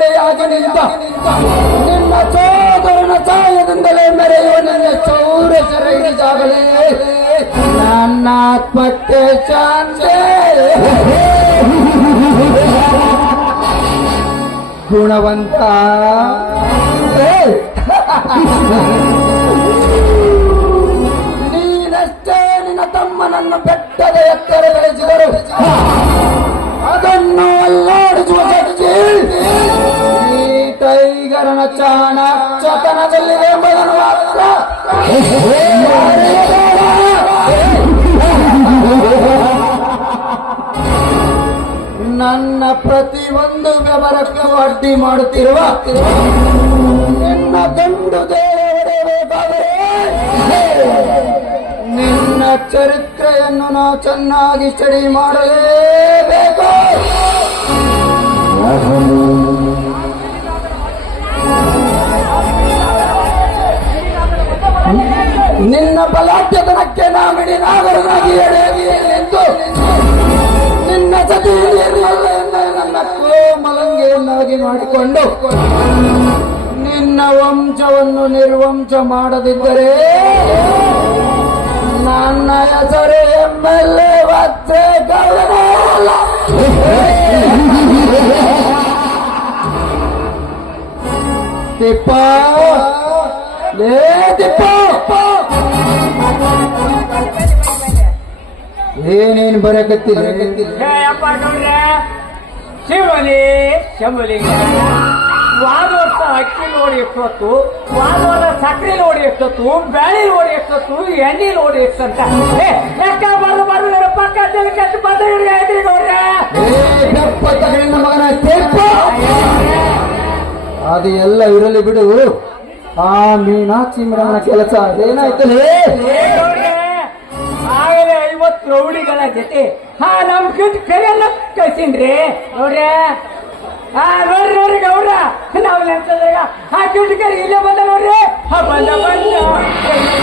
ಕಡೆಯಾಗಿ ನಿಂತ ನಿನ್ನ ಸೋದರನ ಸಹಾಯದಿಂದಲೇ ಮೆರೆಯುವ ನಿನ್ನ ಚೌರ ಸೆರೆಹಿಡಿದಾಗಲೇ ನನ್ನ ಆತ್ಮಕ್ಕೆ ಶಾಂತಿ. ಗುಣವಂತ! ನೀನಷ್ಟೇ ನಿನ್ನ ತಮ್ಮನನ್ನು ಬೆಟ್ಟದ ಎತ್ತರ ಬೆಳೆಸಿದರು ಅದನ್ನು ಅಲ್ಲಾಡಿಸುವ ಶಕ್ತಿ. ಟೈಗರನ ಚತನದಲ್ಲಿ ಎಂಬುದನ್ನು ಮಾತ್ರ. ನನ್ನ ಪ್ರತಿಯೊಂದು ವ್ಯವಹಾರಕ್ಕೆ ಅಡ್ಡಿ ಮಾಡುತ್ತಿರುವ ನಿನ್ನ ಗಂಡು ನಿನ್ನ ಚರಿತ್ರೆಯನ್ನು ನಾ ಚೆನ್ನಾಗಿ ಸ್ಟಡಿ ಮಾಡಲೇಬೇಕು. ನಿನ್ನ ಬಲಾಢ್ಯತನಕ್ಕೆ ನಾಮಿಡಿ ನಾಗರನಾಗಿ ನಿಂತು ನಿನ್ನ ಸತಿಯಲ್ಲಿ ನನ್ನ ಕೋಮಲಂಗೆಯನ್ನಾಗಿ ಮಾಡಿಕೊಂಡು ನಿನ್ನ ವಂಶವನ್ನು ನಿರ್ವಂಶ ಮಾಡದಿದ್ದರೆ ನನ್ನ ಹೆಸರು ಎಂ ಎಲ್ ಎ ವಚ್ಚೆ ಗೌರವ ತಿಪ್ಪ. ಲೇ, ತಿಪ್ಪ. ಏನೇನು ಬರಕತ್ತಿಲ್ಲ ಶಿವಲಿ ಶಂಭುಲಿಂಗ ವಾದ ವರ್ಷ ಅಕ್ಕಿ ನೋಡಿ ಎಷ್ಟೊತ್ತು ವಾದ ವರ್ಷ ಸಕ್ಕರೆ ನೋಡಿ ಎಷ್ಟೊತ್ತು ಬ್ಯಾಳಿ ನೋಡಿ ಎಷ್ಟೊತ್ತು ಎಣ್ಣೆ ನೋಡಿ ಎಷ್ಟಂತ. ಹೇ ಯಾಕ ಬರದು ಬರು ಪಕ್ಕ ಕಟ್ಟು ಬಂದ ಆಯ್ತ್ರಿ ನೋಡ್ರೆ ಮಗನ ಅದು ಎಲ್ಲ ಇರಲಿ ಬಿಡು. ಆ ಮೀನಾಕ್ಷಿ ಮೇಡಮ್ನ ಕೆಲಸ. ಅದೇನಾಯ್ತು? ಐವತ್ತು ಜೊತೆ. ಹಾ, ನಮ್ ಕಿಟ್ ಕರೆಯಲ್ಲ ಕಳ್ಸಿನ್ರಿ. ನೋಡ್ರಿ. ಹಾ, ನೋಡ್ರಿ ನೋಡ್ರಿ ಗೌಡ್ರ. ನಾವ್ ನೆನ್ಸದಾಗ ಹಾ ಕಿಟ್ ಕರಿ ಇಲ್ಲೇ ಬಂದ ನೋಡ್ರಿ. ಹಾ ಬಂದ. ಬಂದ ಬಂದ.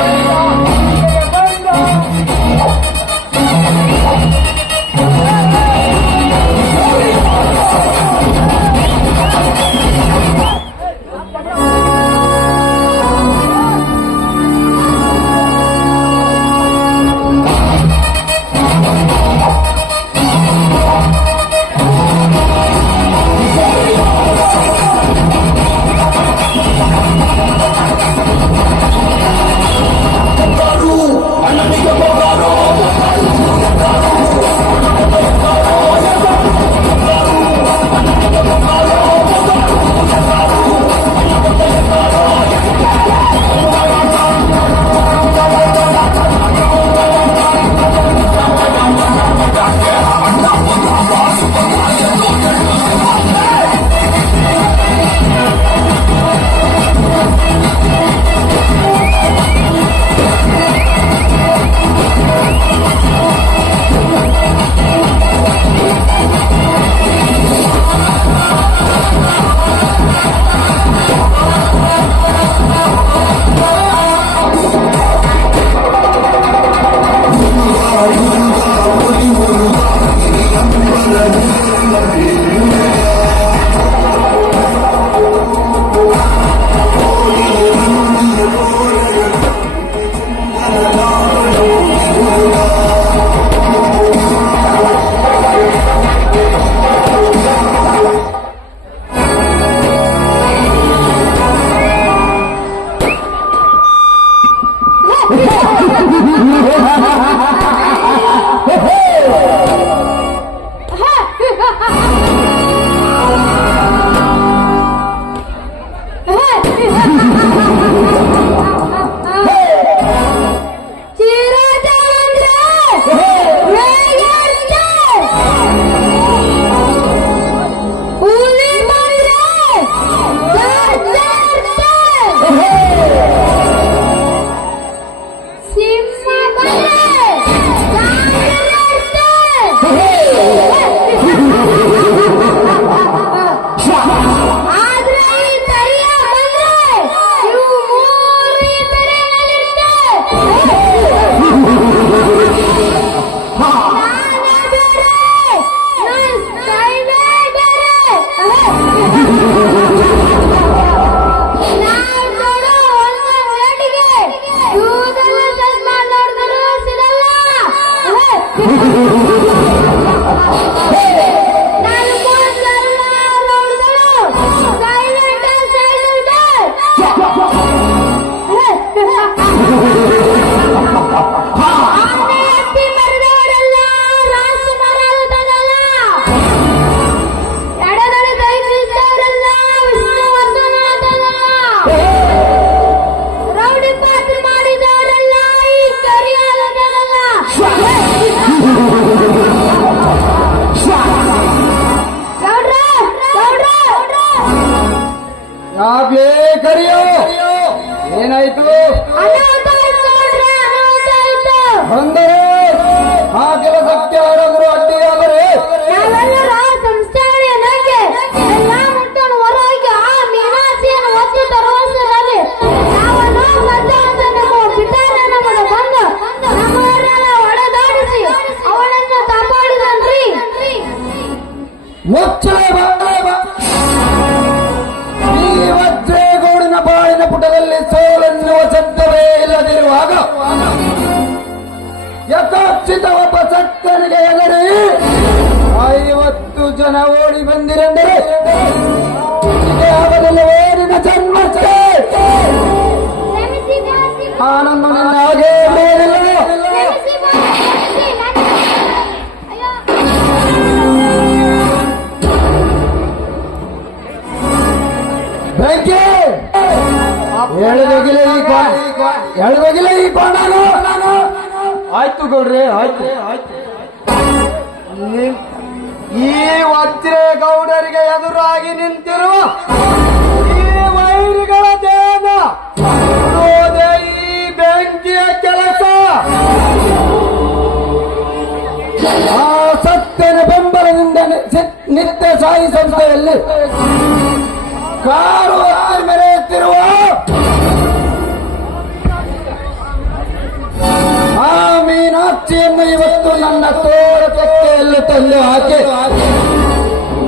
ಎಳೆದೋಗಿಲ್ಲ ಈ ಹೇಳಬೇಕಿಲ್ಲ ಈ ನಾನು. ಆಯ್ತು ಗೌಡ್ರಿ, ಆಯ್ತು. ಈ ಈ ವಜ್ರೇಗೌಡರಿಗೆ ಎದುರಾಗಿ ನಿಂತಿರುವ ಈ ವೈರಿಗಳ ಬಿಡುವುದೇ ಈ ಬೆಂಕಿಯ ಕೆಲಸ. ಸತ್ಯನ ಬೆಂಬಲದಿಂದ ನಿತ್ಯ ಸಾಯಿ ಸಂಸ್ಥೆಯಲ್ಲಿ ಕಾರು ಮೆರೆಯುತ್ತಿರುವ ಮೀನಾಕ್ಷಿಯನ್ನು ಇವತ್ತು ನನ್ನ ತೋಳ ತೆಕ್ಕೆಯಲ್ಲಿ ತಂದು ಹಾಕಿ,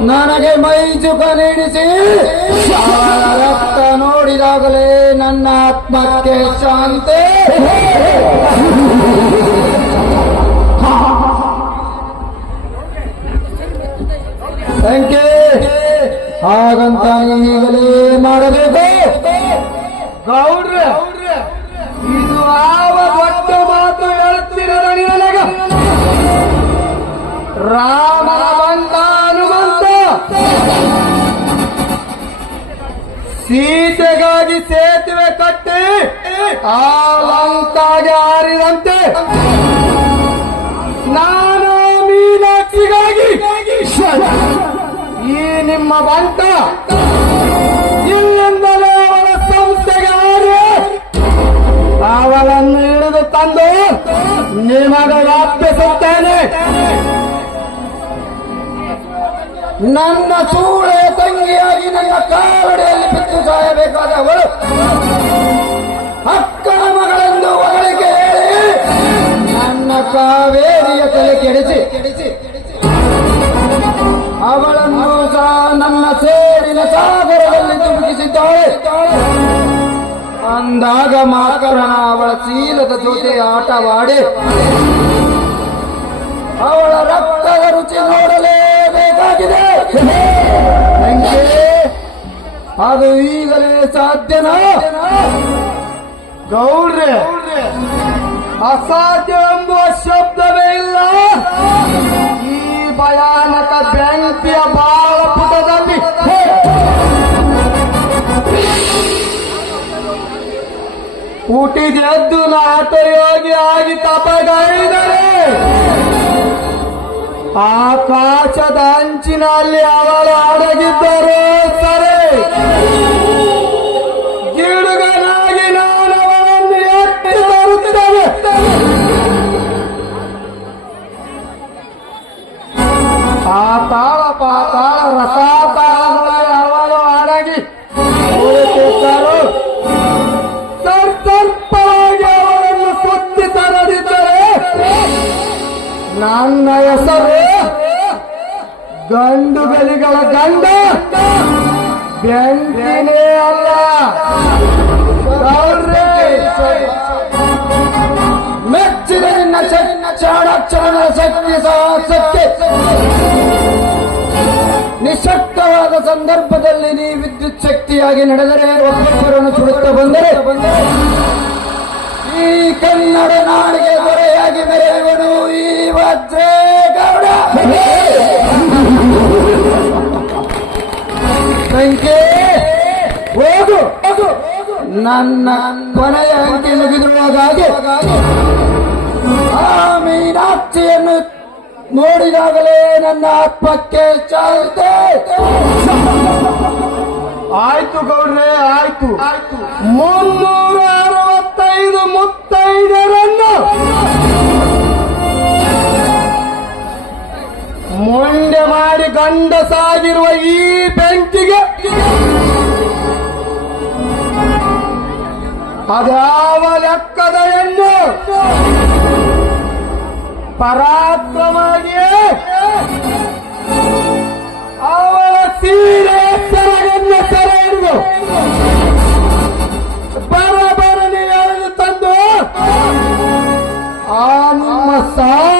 ನನಗೆ ಮೈಜುಕ ನೀಡಿಸಿ ರಕ್ತ ನೋಡಿದಾಗಲೇ ನನ್ನ ಆತ್ಮಕ್ಕೆ ಶಾಂತಿ. ಹಾಗಂತ ಈಗಲೇ ಮಾಡಬೇಕು. ಗೌಡ್ರ, ಇದು ಯಾವ ಮಾತು? ರಾಮ ಬಂದ ಹನುಮಂತ. ಸೀತೆಗಾಗಿ ಸೇತುವೆ ಕಟ್ಟಿ ಆ ಲಂಕಾಗೆ ಹಾರಿದಂತೆ ನಾನು ಮೀನಾಕ್ಷಿಗಾಗಿ ಈ ನಿಮ್ಮ ಬಂಟ ನನ್ನ ಸೂಳೆ ತಂಗಿಯಾಗಿ ನನ್ನ ಕಾಲಡಿಯಲ್ಲಿ ಬಿದ್ದು ಸಾಯಬೇಕಾದ ಅವರು ಅಕ್ಕನ ಮಗಳೆಂದು ಹೊಗಳಿಕೆ ಹೇಳಿ ನನ್ನ ಕಾವೇರಿಯ ತಲೆ ಕೆಡಿಸಿ ಅವಳನ್ನು ಸಹ ನನ್ನ ಸೇರಿನ ಸಾಗರದಲ್ಲಿ ತುಮುಕಿಸಿದ್ದಾಳೆ ಅಂದಾಗ ಮಾಕರಣ ಅವಳ ಚೀಲದ ಜೊತೆ ಆಟವಾಡಿ ಅವಳ ರಕ್ತದ ರುಚಿ ನೋಡಲೇಬೇಕಾಗಿದೆ ನಂಗೆ? ಅದು ಈಗಲೇ ಸಾಧ್ಯನಾ? ಗೌಡ್ರೆ, ಅಸಾಧ್ಯ ಎಂಬುವ ಶಬ್ದವೇ ಇಲ್ಲ. ಈ ಭಯಾನಕ ಬ್ಯಾಂಕಿಯ ಬಾಳ ಪುಟದಲ್ಲಿ ಹುಟ್ಟಿದೆದ್ದು ನಾಟಯೋಗಿ ಆಗಿ ತಪಗೈದರೆ ಆಕಾಶದ ಅಂಚಿನಲ್ಲಿ ಅವಳು ಅಡಗಿದ್ದರು ಸರಿ. ಗಿಡುಗನಾಗಿ ನಾನು ಅವರನ್ನು ಎತ್ತಿ ತರುತ್ತೇನೆ ಆ ತಾಳ ಪಾತಾಳ ರಸಾತಾಳಗಳಲ್ಲಿ ಅವಳು ಅಡಗಿ ಕುಳಿತಿದ್ದರು ಸರ್ಸರ್ಪವಾಗಿ ಅವರನ್ನು ಸುತ್ತಿ ತರದಿದ್ದರೆ ನನ್ನ ಹೆಸರು ಗಂಡುಗಲಿಗಳ ಗಂಡ. ಬೆಂಕಿನೇ ಅಲ್ಲ. ಮೆಚ್ಚಿನ ನಿನ್ನ ಶಕ್ತಿ ಸಾಹಸಕ್ಕೆ. ನಿಶಕ್ತವಾದ ಸಂದರ್ಭದಲ್ಲಿ ನೀ ವಿದ್ಯುತ್ ಶಕ್ತಿಯಾಗಿ ನಡೆದರೆ ಒಬ್ಬರನ್ನು ಸುಡುತ್ತಾ ಬಂದರೆ? ಈ ಕನ್ನಡ ನಾಡಿಗೆ ದೊರೆಯಾಗಿ ಮೆರೆಯುವನು ಈ ವಜ್ರೇಗೌಡ. ಸಂಖ್ಯೆ ಹೋಗು ನನ್ನ ಕೊನೆಯ ಅಂಕೆ ಮುಗಿದಿರುವಾಗೆ ಆ ಮೀನಾಕ್ಷಿಯನ್ನು ನೋಡಿದಾಗಲೇ ನನ್ನ ಆತ್ಮಕ್ಕೆ ಚಾಲ್ತೆ. ಆಯ್ತು ಗೌಡ್ರೆ ಆಯ್ತು. ಮುನ್ನೂರ ಅರವತ್ತೈದು ಮುತ್ತೈದರನ್ನು ಮೊಂಡೆ ಮಾಡಿ ಗಂಡಸಾಗಿರುವ ಈ ಬೆಂಕಿಗೆ ಅದಾವ ಲೆಕ್ಕದ ಎಂದು ಪರಾಕ್ರಮಾಗಿ ಅವಳ ಸೀರೆ ಸೆರಗನ್ನು ಸರ ಎಂದು ಬರ ತಂದು, ಆ ನಿಮ್ಮ ಸಾ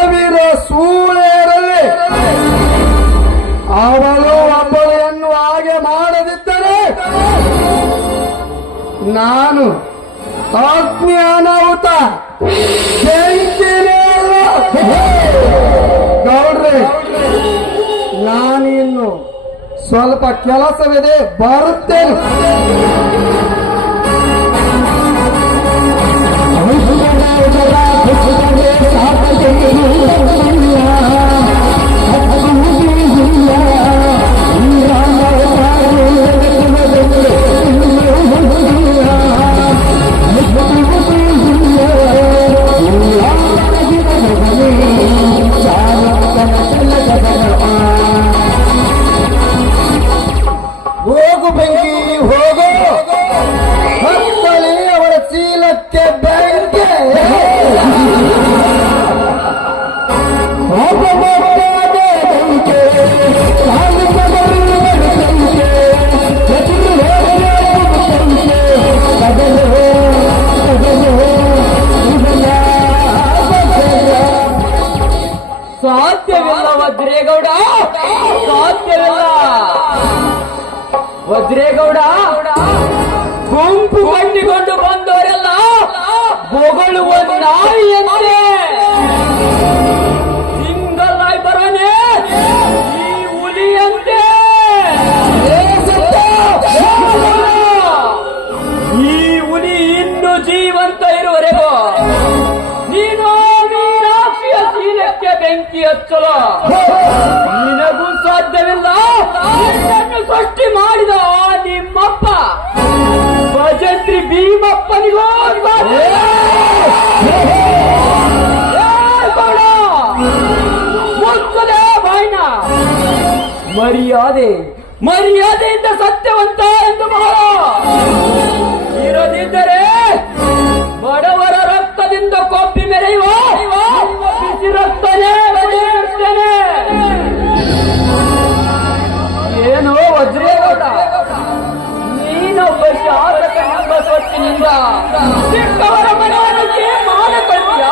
ಅವಳು ಒಬ್ಬಳೆಯನ್ನು ಹಾಗೆ ಮಾಡದಿದ್ದರೆ ನಾನು ಆತ್ಮೀಯನಾಹುತ ಗೌಡ್ರಿ ನಾನು ಇನ್ನು ಸ್ವಲ್ಪ ಕೆಲಸವಿದೆ ಬರುತ್ತೇನೆ. ಮರ್ಯಾದೆಯಿಂದ ಸತ್ಯವಂತ ಎಂದು ಬಹಳ ಇರದಿದ್ದರೆ ಬಡವರ ರಕ್ತದಿಂದ ಕೊಪ್ಪಿ ಮೆರೆಯುವ ಬಿಸಿ ರಕ್ತನೇ ಬದಿರುತ್ತೇನೆ ಏನು ವಜ್ರೇಗೌಡ ನೀನೊಬ್ಬ ಶಾಸಕ ಎಂಬ ಸ್ವತ್ತಿನಿಂದ ಚಿಕ್ಕವರ ಮನವರಿಕೆ ಮಾನಕಳ್ಯ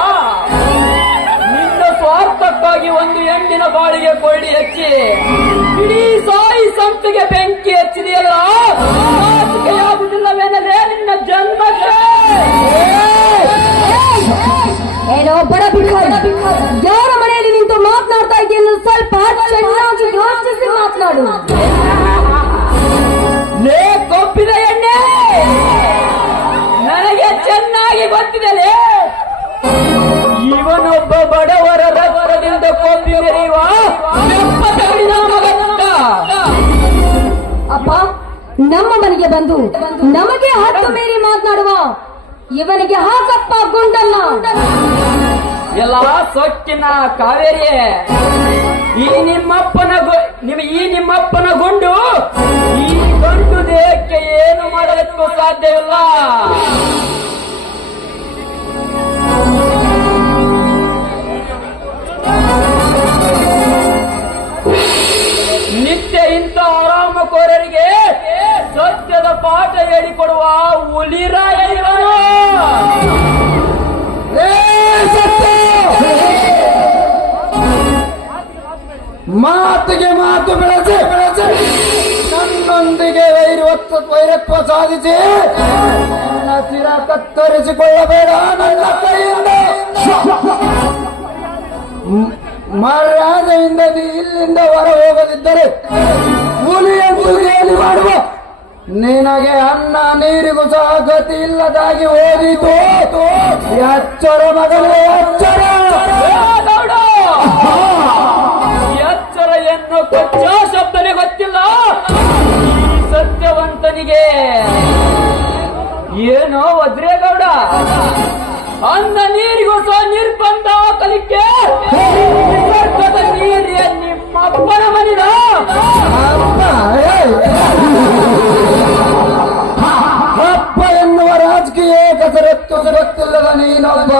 ನಿನ್ನ ಸ್ವಾರ್ಥಕ್ಕಾಗಿ ಒಂದು ಹೆಣ್ಣಿನ ಬಾಳಿಗೆ ಕೊಳ್ಳಿ ಹೆಚ್ಚಿ, ಇಡೀ ಹಚ್ಚಿದೆಯಲ್ಲ ನಾಚಿಕೆಯಾಗುವುದಿಲ್ಲವೇನಲೇ ನಿನ್ನ ಜನ್ಮಕ್ಕೆ. ಏನೋ ಬಡ ಭಿಕಾರಿ ಯಾರ ಮನೆಯಲ್ಲಿ ನಿಂತು ಮಾತನಾಡ್ತಾ ಇದೆಯನ್ನು ಸ್ವಲ್ಪ ಚೆನ್ನಾಗಿ ಯೋಚಿಸಿ ಮಾತನಾಡು. ಅಪ್ಪ, ನಮ್ಮ ಮನೆಗೆ ಬಂದು ನಮಗೆ ಹತ್ತು ಮೀರಿ ಮಾತನಾಡುವ. ಇವನಿಗೆ ಹಾಕಪ್ಪ ಗುಂಡಲ್ಲ ಎಲ್ಲ ಸೊಕ್ಕಿನ ಕಾವೇರಿ ಈ ನಿಮ್ಮಪ್ಪನ ನಿಮ್, ಈ ನಿಮ್ಮಪ್ಪನ ಗುಂಡು, ಈ ಗಂಡು ದೇಹಕ್ಕೆ ಏನು ಮಾಡಲಿಕ್ಕೂ ಸಾಧ್ಯವಿಲ್ಲ. ಪಾಠ ಹೇಳಿಕೊಡುವ ಉಲಿರಾಯ ಇವನು! ಮಾತಿಗೆ ಮಾತು ಬೆಳೆಸಿ ಬೆಳೆಸಿ. ನನ್ನೊಂದಿಗೆ ವೈರತ್ವ ವೈರತ್ವ ಸಾಧಿಸಿ, ನನ್ನ ಸಿರ ಕತ್ತರಿಸಿಕೊಳ್ಳಬೇಡ, ನನ್ನ ಕೈಯಿಂದ. ಮರ್ಯಾದೆಯಿಂದ ಇಲ್ಲಿಂದ ಹೊರ ಹೋಗದಿದ್ದರೆ ಹುಲಿಯನ್ನು ಮಾಡುವ ನಿನಗೆ ಅನ್ನ ನೀರಿಗೂ ಸಹ ಗತಿ ಇಲ್ಲದಾಗಿ ಓದಿತು ಎಚ್ಚರ ಮಗಳೇ ಎಚ್ಚರ ಗೌಡ! ಎಚ್ಚರ ಎನ್ನು ಕೊಚ್ಚ ಶಬ್ದನೆ ಗೊತ್ತಿಲ್ಲ. ಸತ್ಯವಂತನಿಗೆ ಏನೋ ವಜ್ರೇಗೌಡ ಅನ್ನ ನೀರಿಗೂ ಸಹ ನಿರ್ಬಂಧ ಕಲಿಕೆ ನೀರಿಯ ನಿಮ್ಮಪ್ಪನ ಮನಿದ. ರಾಜಕೀಯ ಕಸರತ್ತು ಗೊತ್ತಿಲ್ಲದ ನೀನೊಬ್ಬ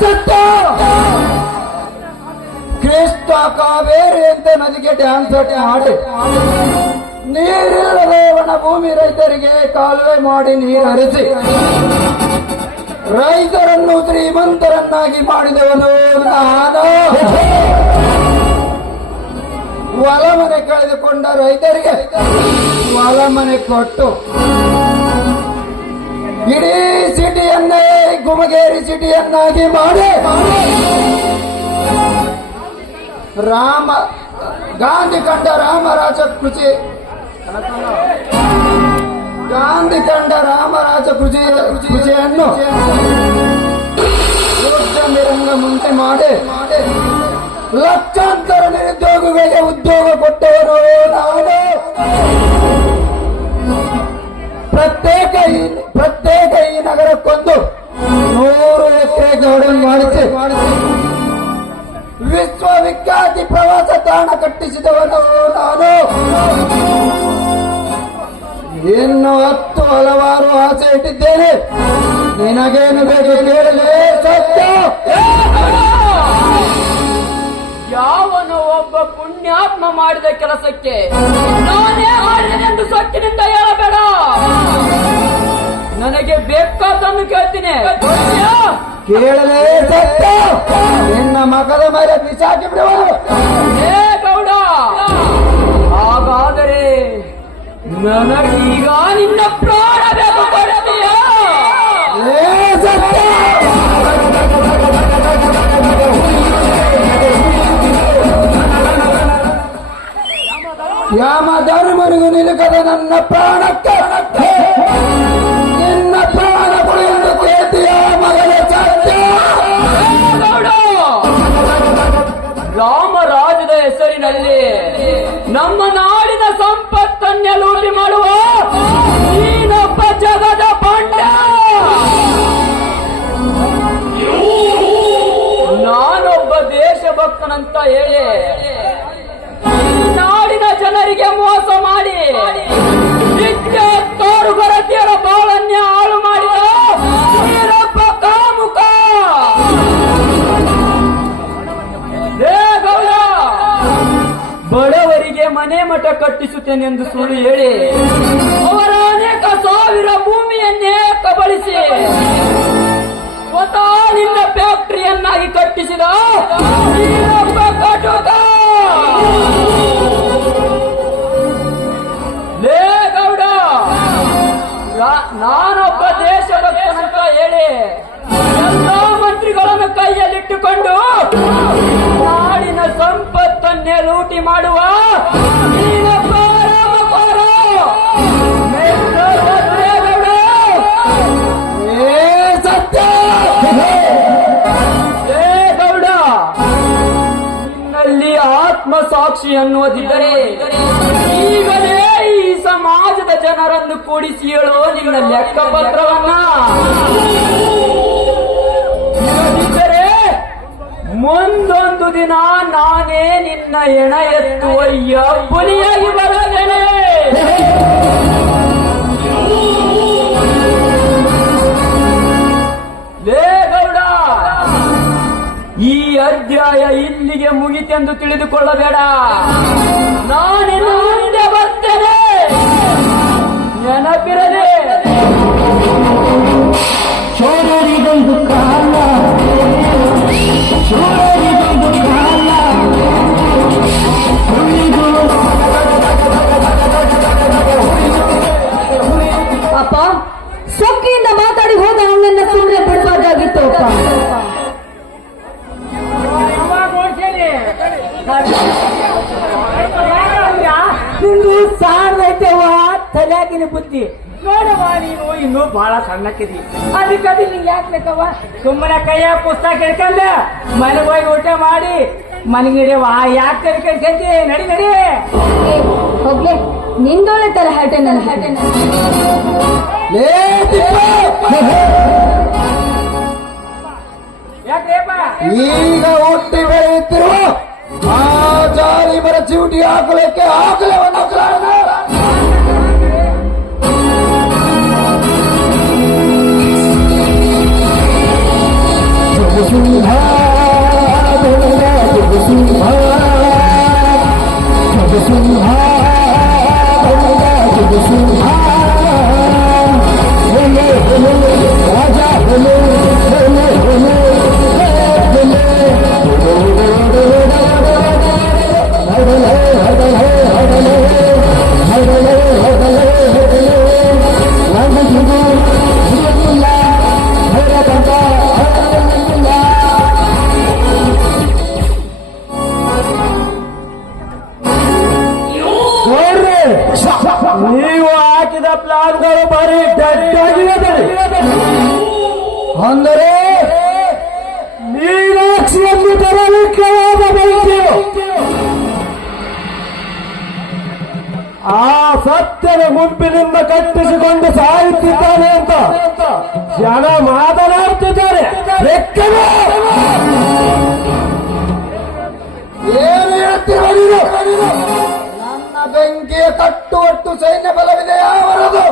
ಸತ್ತ ಕ್ರಿಸ್ತ ಕಾವೇರಿ ಅಂತ ನದಿಗೆ ಡ್ಯಾನ್ಸ್ ಮಾಡಿ ನೀರಿಲ್ಲದೆ ಒಣ ಭೂಮಿ ರೈತರಿಗೆ ಕಾಲುವೆ ಮಾಡಿ ನೀರು ಹರಿಸಿ. ರೈತರನ್ನು ಶ್ರೀಮಂತರನ್ನಾಗಿ ಮಾಡಿದವನು ನಾನು. ಹೊಲ ಮನೆ ಕಳೆದುಕೊಂಡ ರೈತರಿಗೆ ಹೊಲ ಮನೆ ಕೊಟ್ಟು ಇಡೀ ಸಿಟಿಯನ್ನೇ ಗುಮಗೇರಿ ಸಿಟಿಯನ್ನಾಗಿ ಮಾಡಿ ರಾಮ, ಗಾಂಧಿ ಕಂಡ ರಾಮರಾಜ ಕೃಷಿ, ಗಾಂಧಿ ಕಂಡ ರಾಮರಾಜ ಕೃಷಿ, ಕೃಷಿಯನ್ನು ಮುಂಚೆ ಮಾಡಿ. ಲಕ್ಷಾಂತರ ನಿರುದ್ಯೋಗಿಗಳಿಗೆ ಉದ್ಯೋಗ ಕೊಟ್ಟವರು ನಾನು. ಪ್ರತ್ಯೇಕ ಈ ಪ್ರತ್ಯೇಕ ಈ ನಗರಕ್ಕೊಂದು ನೂರು ಎಕರೆ ಗಾರ್ಡನ್ ಮಾಡಿಸಿ. ವಿಶ್ವವಿಖ್ಯಾತಿ ಪ್ರವಾಸ ತಾಣ ಕಟ್ಟಿಸಿದವನು ನಾನು. ಇನ್ನು ಹತ್ತು ಹಲವಾರು ಆಸೆ ಇಟ್ಟಿದ್ದೇನೆ. ನಿನಗೇನು ಬೇಕು ಕೇಳಲೇ ಸತ್ಯ. ಯಾವನೋ ಒಬ್ಬ ಪುಣ್ಯಾತ್ಮ ಮಾಡಿದ ಕೆಲಸಕ್ಕೆ ನಾನೇ ಆಡಿದೆಂದು ಸೊಕ್ಕಿನಿಂದ ಹೇಳಬೇಡ. ನನಗೆ ಬೇಕಾದನ್ನು ಕೇಳ್ತೀನಿ? ಕೇಳಲೇ ಸತ್ತು ನಿನ್ನ ಮಗದ ಮೇಲೆ ಬಿಸಾಕಿ ಬಿಡುವರು ಏ ಗೌಡ. ಹಾಗಾದರೆ ನನಗೀಗ ನಿನ್ನ ಪ್ರಾಣ ಬೇಕು ಯಾಮ ಧರ್ಮನಿಗೂ ನಿಲುಕದ ನನ್ನ ಪ್ರಾಣಕ್ಕೆ. ಕಟ್ಟಿಸುತ್ತೇನೆಂದು ಸುಳ್ಳು ಹೇಳಿ. ಅವರ ಅನೇಕ ಸಾವಿರ ಭೂಮಿಯನ್ನೇ ಕಬಳಿಸಿ ಸ್ವತಃ ನಿನ್ನ ಫ್ಯಾಕ್ಟರಿಯನ್ನಾಗಿ ಕಟ್ಟಿಸಿದ ಗೌಡ ನಾನೊಬ್ಬ ದೇಶಭಕ್ತನಂತ ಹೇಳಿ ಎಲ್ಲ ಮಂತ್ರಿಗಳನ್ನು ಕೈಯಲ್ಲಿಟ್ಟುಕೊಂಡು ಆತ್ಮಸಾಕ್ಷಿ ಅನ್ನುವುದಿದ್ದರೆ ಈಗಲೇ ಈ ಸಮಾಜದ ಜನರನ್ನು ಕೂಡಿಸಿ ಹೇಳೋ ನಿನ್ನ ಲೆಕ್ಕಪತ್ರವನ್ನ. ಇಲ್ಲದಿದ್ದರೆ ಮುಂದೊಂದು ದಿನ ನಾನೇ ನಿನ್ನ ಎಣ ಎತ್ತುವ ಬಲಿಯಾಗಿ ಬರಲೇನೆ ಅಧ್ಯಾಯ ಇಲ್ಲಿಗೆ ಮುಗಿತೆಂದು ತಿಳಿದುಕೊಳ್ಳಬೇಡ. ನಾನಿನ್ನು ತಲೆಯಾಗಿನ ಬುದ್ಧಿ. ನೋಡವಾ ನೀನು ಇನ್ನು ಬಹಳ ಸಣ್ಣಕ್ಕಿದಿ. ಅದಕ್ಕೆ ನೀನ್ ಯಾಕೆ ಬೇಕವ್ವ ಸುಮ್ಮನೆ ಕೈಯ ಪುಸ್ತಕ ಹಿಡ್ಕೊಂಡ ಮನೆಗೆ ಹೋಗಿ ಊಟ ಮಾಡಿ. ಮನೆಗೆ ವಾ ಯಾಕೆ ಕಳ್ಸೈತಿ ನಡಿ ನಡಿ. ಹೋಗ್ಲಿ. ನಿಂದೊಳ್ಳೆ ತರ ಹಾಟೆ ನನ್ನ ಹಾಟೆ ಲೇ ತಿಪ್ಪ! ಯಾಕ್ರಿಯಪ್ಪ ಈಗ ಹುಟ್ಟಿ ಬೆಳೆಯುತ್ತಿರುವ ಆ ಜಾರಿ ಬರ ಚೀಟಿ ಹಾಕಲಿಕ್ಕೆ ಹಾಕಲವನ್ನು ಕಾರಣ Christmas. ನೀನು ನನ್ನ ಬೆಂಕಿಯ ಕಟ್ಟುವಟ್ಟು ಸೈನ್ಯ ಬಲವಿದೆ ಅವರದು